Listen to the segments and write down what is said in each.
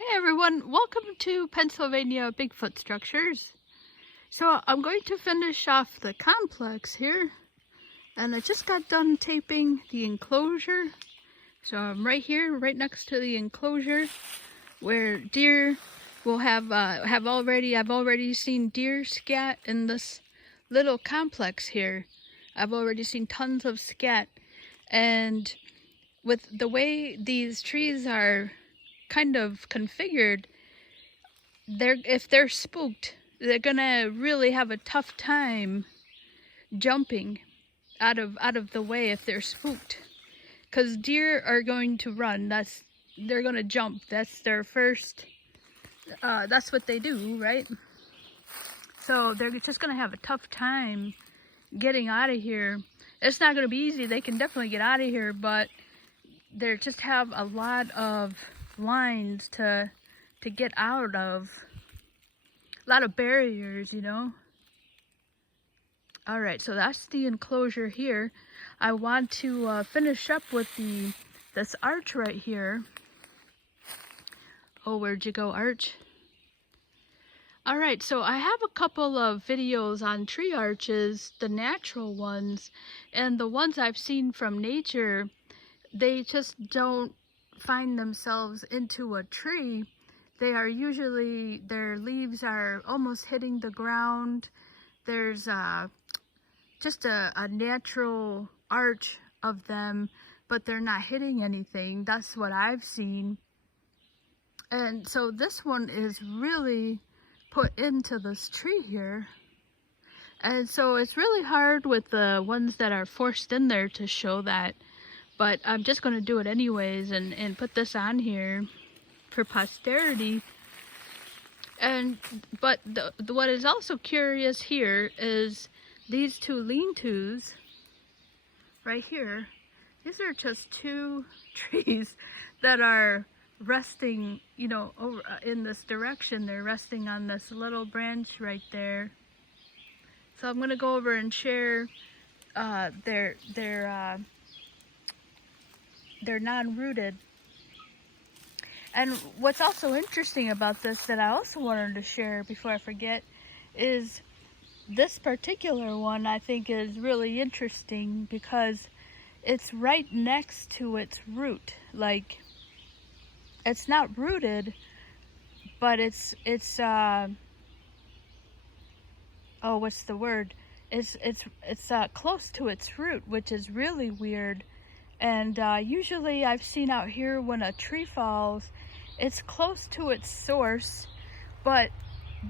Hey everyone, welcome to Pennsylvania Bigfoot Structures. So I'm going to finish off the complex here, and I just got done taping the enclosure. So I'm right here, right next to the enclosure, where deer will I've already seen deer scat in this little complex here. I've already seen tons of scat, and with the way these trees are kind of configured, if they're spooked, they're gonna really have a tough time jumping out of the way if they're spooked. Because deer are going to run. They're gonna jump. That's their first. That's what they do, right? So they're just gonna have a tough time getting out of here. It's not gonna be easy. They can definitely get out of here, but they just have a lot of lines to get out of. A lot of barriers, you know. All right, so that's the enclosure here. I want to finish up with this arch right here. Oh, where'd you go, arch? All right, so I have a couple of videos on tree arches, the natural ones, and the ones I've seen from nature, they just don't find themselves into a tree. They are usually, their leaves are almost hitting the ground. There's just a natural arch of them, but they're not hitting anything. That's what I've seen. And so this one is really put into this tree here. And so it's really hard with the ones that are forced in there to show that. But I'm just going to do it anyways and put this on here for posterity. But what is also curious here is these two lean-tos right here. These are just two trees that are resting, you know, over in this direction. They're resting on this little branch right there. So I'm going to go over and share their non-rooted. And what's also interesting about this that I also wanted to share before I forget is this particular one I think is really interesting because it's right next to its root. Like, it's not rooted, but it's oh, what's the word? It's close to its root, which is really weird. And usually I've seen out here when a tree falls, it's close to its source, but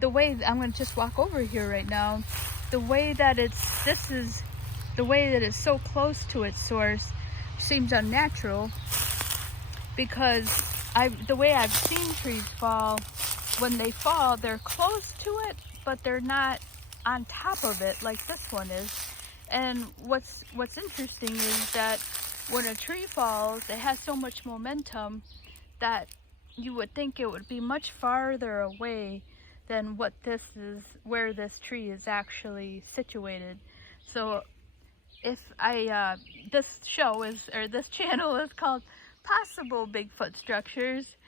the way, I'm going to just walk over here right now, the way that it's so close to its source seems unnatural, because the way I've seen trees fall, when they fall, they're close to it, but they're not on top of it like this one is. And what's interesting is that when a tree falls, it has so much momentum that you would think it would be much farther away than what this is, where this tree is actually situated. So if this channel is called Possible Bigfoot Structures,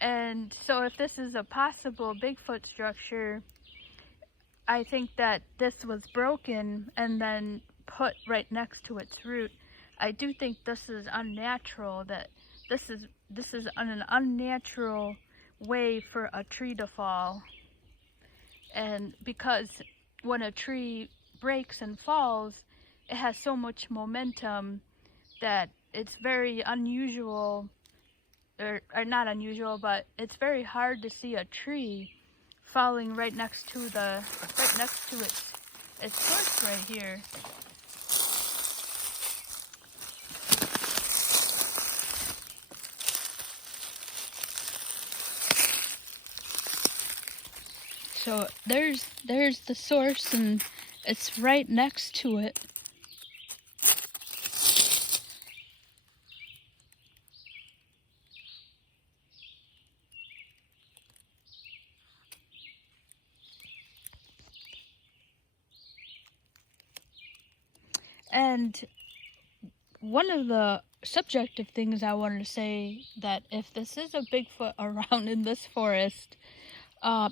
and so if this is a possible Bigfoot structure, I think that this was broken and then put right next to its root. I do think this is unnatural, that this is an unnatural way for a tree to fall. And because when a tree breaks and falls, it has so much momentum that it's very unusual, or not unusual, but it's very hard to see a tree falling right next to its source right here. So there's the source, and it's right next to it. And one of the subjective things I wanted to say, that if this is a Bigfoot around in this forest,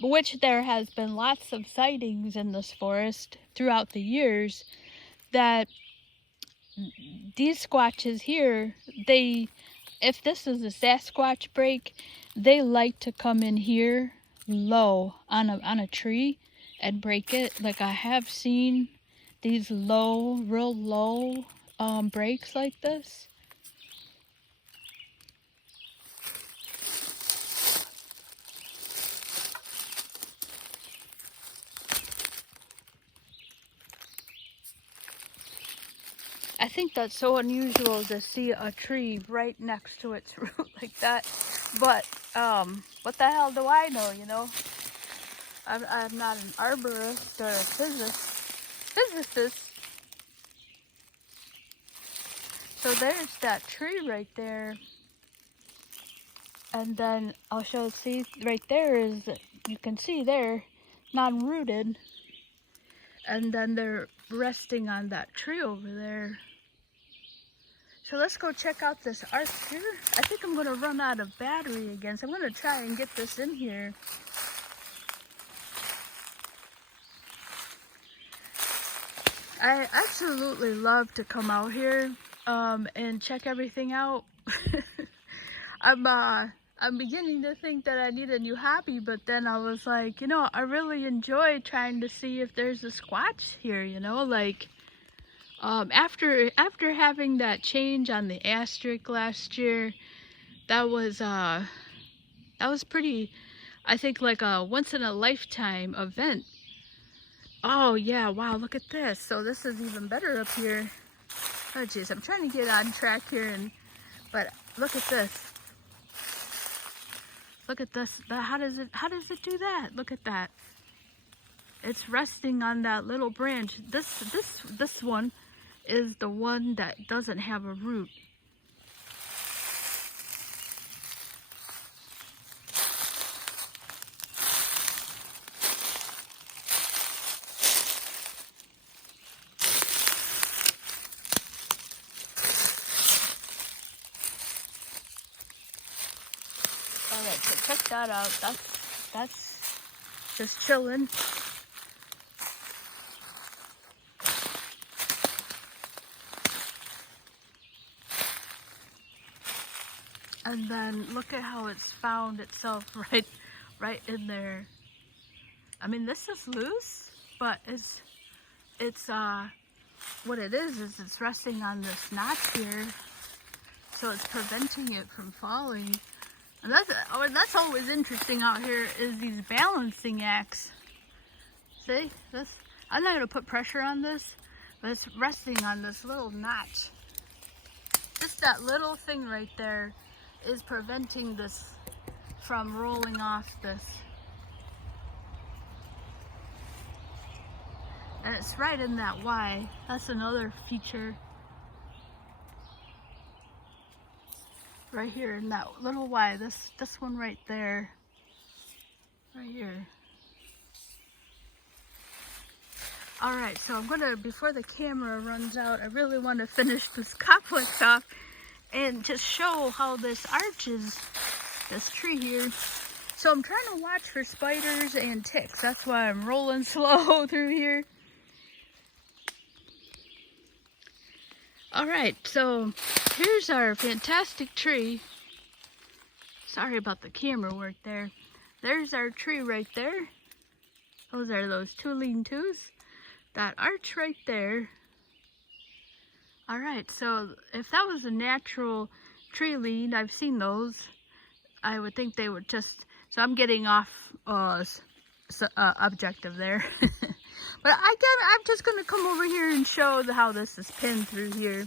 which there has been lots of sightings in this forest throughout the years, that these squatches here, if this is a Sasquatch break, they like to come in here low on a tree and break it. Like, I have seen these real low breaks like this. I think that's so unusual to see a tree right next to its root like that. But what the hell do I know, you know? I'm not an arborist or a physicist. So there's that tree right there. And then I'll show, see, right there is, you can see there, non-rooted. And then they're resting on that tree over there. So let's go check out this arch here. I think I'm gonna run out of battery again, so I'm gonna try and get this in here. I absolutely love to come out here and check everything out. I'm beginning to think that I need a new hobby, but then I was like, you know, I really enjoy trying to see if there's a Squatch here, you know, like after having that change on the asterisk last year, that was pretty, I think, like a once in a lifetime event. Oh yeah, wow, look at this. So this is even better up here. Oh geez, I'm trying to get on track here, but look at this. Look at this. How does it do that? Look at that. It's resting on that little branch. This one is the one that doesn't have a root. Alright, so check that out. That's just chilling. And then look at how it's found itself right in there. I mean, this is loose, but it's what it is it's resting on this notch here, so it's preventing it from falling. And that's always interesting out here, is these balancing acts. See this? I'm not gonna put pressure on this, but it's resting on this little notch. Just that little thing right there is preventing this from rolling off this. And it's right in that Y. That's another feature. Right here in that little Y. This one right there. Right here. Alright, so I'm gonna, before the camera runs out, I really want to finish this complex off and just show how this arches this tree here. So I'm trying to watch for spiders and ticks. That's why I'm rolling slow through here. Alright, so here's our fantastic tree. Sorry about the camera work there. There's our tree right there. Those are those two lean-tos. That arch right there. Alright, so if that was a natural tree lean, I've seen those. I would think they would just, so I'm getting off objective there. But I'm just going to come over here and show how this is pinned through here.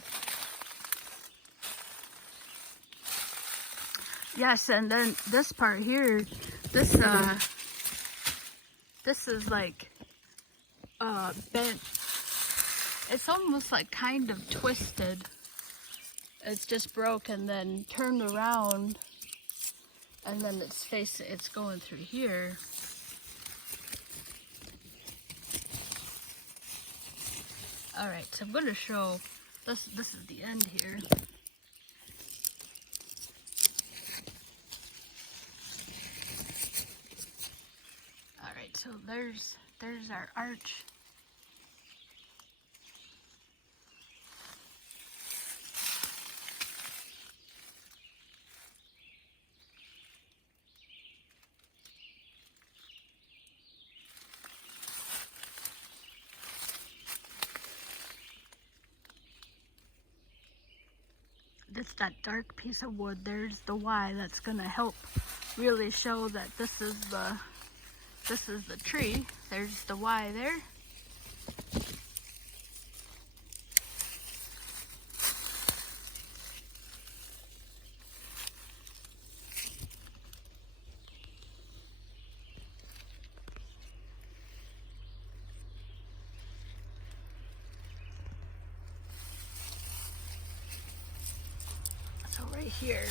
Yes, and then this part here, this is like bent. It's almost like kind of twisted. It's just broke and then turned around, and then it's going through here. Alright, so I'm going to show, this is the end here. So there's our arch. It's that dark piece of wood. There's the Y that's gonna help really show that this is the tree. There's the Y there. So right here.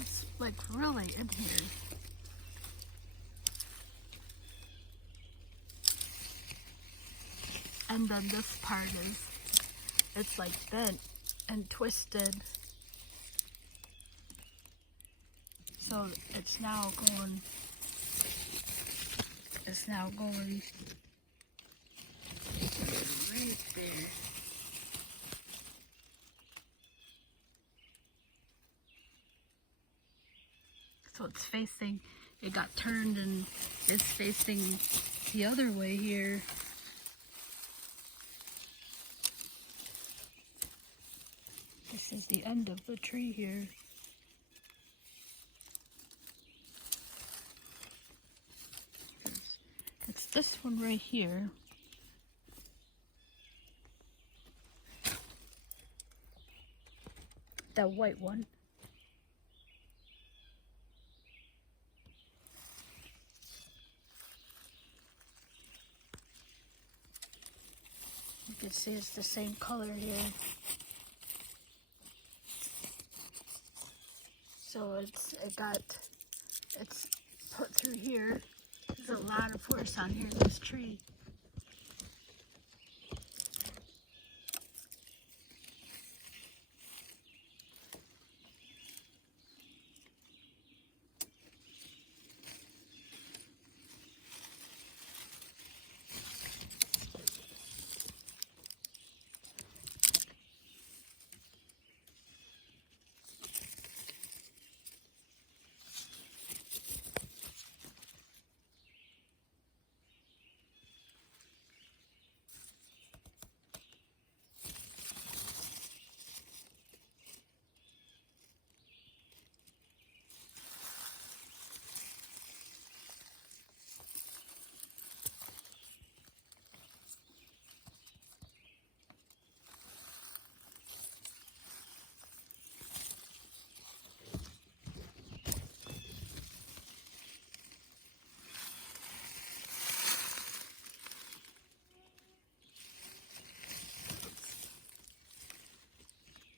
It's like really in here. And then this part it's like bent and twisted. So it's now going right there. So it's facing, it got turned and it's facing the other way here. This is the end of the tree here. It's this one right here. That white one. You can see it's the same color here. So it's put through here. There's a lot of force on here in this tree.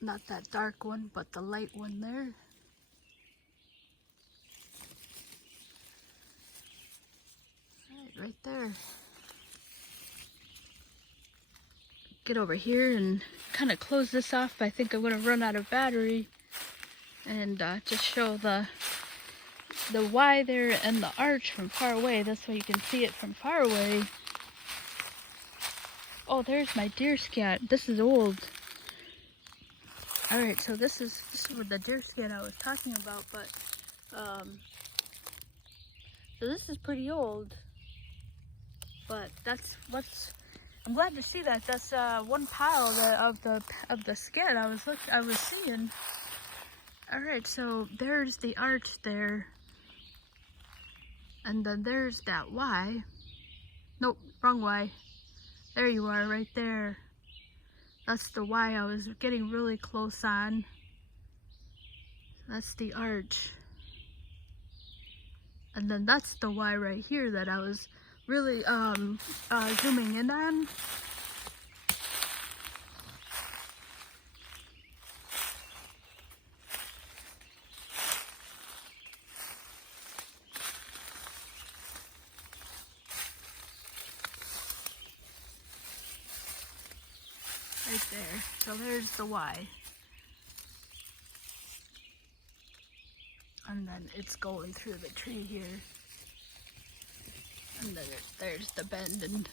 Not that dark one, but the light one there. Right there. Get over here and kind of close this off. I think I'm going to run out of battery. And just show the Y there and the arch from far away. This way you can see it from far away. Oh, there's my deer scat. This is old. Alright, so this is what the deer scat I was talking about, but so this is pretty old. But I'm glad to see that. That's one pile of the scat I was seeing. Alright, so there's the arch there. And then there's that Y. Nope, wrong Y. There you are, right there. That's the Y I was getting really close on. That's the arch. And then that's the Y right here that I was really zooming in on. right there. So there's the Y. And then it's going through the tree here. And then there's the bend. And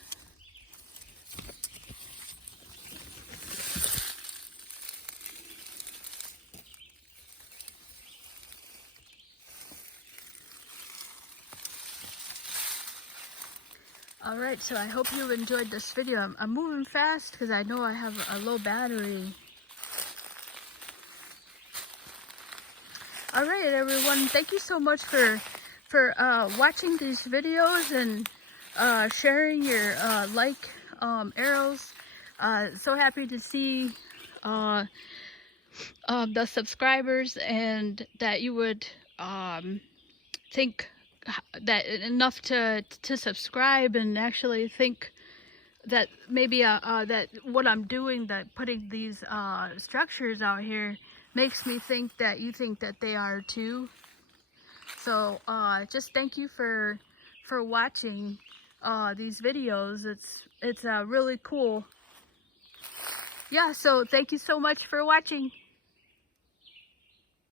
alright, so I hope you enjoyed this video. I'm moving fast because I know I have a low battery. Alright everyone, thank you so much for watching these videos and sharing your arrows. So happy to see the subscribers, and that you would think that enough to subscribe and actually think that maybe that what I'm doing, that putting these structures out here, makes me think that you think that they are too. So just thank you for watching these videos. It's really cool. Yeah, so thank you so much for watching.